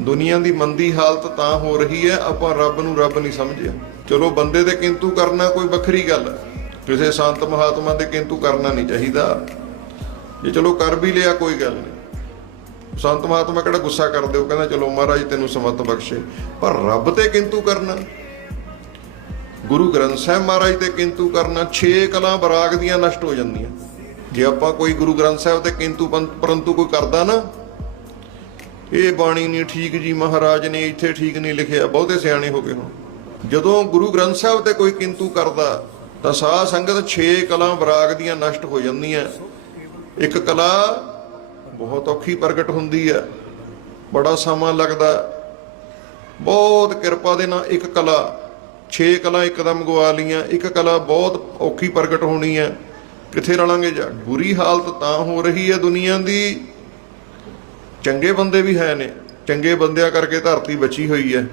ਦੁਨੀਆ ਦੀ ਮੰਦੀ ਹਾਲਤ ਤਾਂ ਹੋ ਰਹੀ ਹੈ, ਆਪਾਂ ਰੱਬ ਨੂੰ ਰੱਬ ਨਹੀਂ ਸਮਝਿਆ। ਚਲੋ ਬੰਦੇ ਦੇ ਕਿੰਤੂ ਕਰਨਾ ਕੋਈ ਵੱਖਰੀ ਗੱਲ ਹੈ, ਕਿਸੇ ਸੰਤ ਮਹਾਤਮਾ ਦੇ ਕਿੰਤੂ ਕਰਨਾ ਨਹੀਂ ਚਾਹੀਦਾ। ਜੇ ਚਲੋ ਕਰ ਵੀ ਲਿਆ ਕੋਈ ਗੱਲ ਨਹੀਂ। ਸੰਤ ਮਹਾਤਮਾ ਕਿਹੜਾ ਗੁੱਸਾ ਕਰਦੇ, ਉਹ ਕਹਿੰਦਾ, ਚਲੋ ਮਹਾਰਾਜ, ਤੈਨੂੰ ਸਮਤ ਬਖਸ਼ੇ। ਪਰ ਰੱਬ ਤੇ ਕਿੰਤੂ ਕਰਨਾ, ਗੁਰੂ ਗ੍ਰੰਥ ਸਾਹਿਬ ਮਹਾਰਾਜ ਤੇ ਕਿੰਤੂ ਕਰਨਾ, ਛੇ ਕਲਾਂ ਬਰਾਗ ਦੀਆਂ ਨਸ਼ਟ ਹੋ ਜਾਂਦੀਆਂ। ਜੇ ਆਪਾਂ ਕੋਈ ਗੁਰੂ ਗ੍ਰੰਥ ਸਾਹਿਬ ਤੇ ਕਿੰਤੂ ਪੰ- ਪਰੰਤੂ ਕੋਈ ਕਰਦਾ ਨਾ ਇਹ ਬਾਣੀ ਨਹੀਂ ਠੀਕ ਜੀ, ਮਹਾਰਾਜ ਨੇ ਇੱਥੇ ਠੀਕ ਨਹੀਂ ਲਿਖਿਆ, ਬਹੁਤੇ ਸਿਆਣੇ ਹੋ ਗਏ ਹੁਣ। ਜਦੋਂ ਗੁਰੂ ਗ੍ਰੰਥ ਸਾਹਿਬ ਤੇ ਕੋਈ ਕਿੰਤੂ ਕਰਦਾ, ਤਾਂ ਸਾਧ ਸੰਗਤ ਛੇ ਕਲਾ ਵਿਰਾਗ ਦੀਆਂ ਨਸ਼ਟ ਹੋ ਜਾਂਦੀਆਂ। ਇੱਕ ਕਲਾ ਬਹੁਤ ਔਖੀ ਪ੍ਰਗਟ ਹੁੰਦੀ ਹੈ ਬੜਾ ਸਮਾਂ ਲੱਗਦਾ। ਬਹੁਤ ਕਿਰਪਾ ਦੇ ਨਾਲ ਇੱਕ ਕਲਾ, ਛੇ ਕਲਾ ਇੱਕਦਮ ਗਵਾ ਲੀਆਂ ਇੱਕ ਕਲਾ ਬਹੁਤ ਔਖੀ ਪ੍ਰਗਟ ਹੋਣੀ ਹੈ ਕਿੱਥੇ ਰਲਾਂਗੇ ਜਾ? ਬੁਰੀ ਹਾਲਤ ਤਾਂ ਹੋ ਰਹੀ ਹੈ ਦੁਨੀਆ ਦੀ। ਚੰਗੇ ਬੰਦੇ ਵੀ ਹੈ ਨੇ ਚੰਗੇ ਬੰਦਿਆਂ ਕਰਕੇ ਧਰਤੀ ਬਚੀ ਹੋਈ ਹੈ।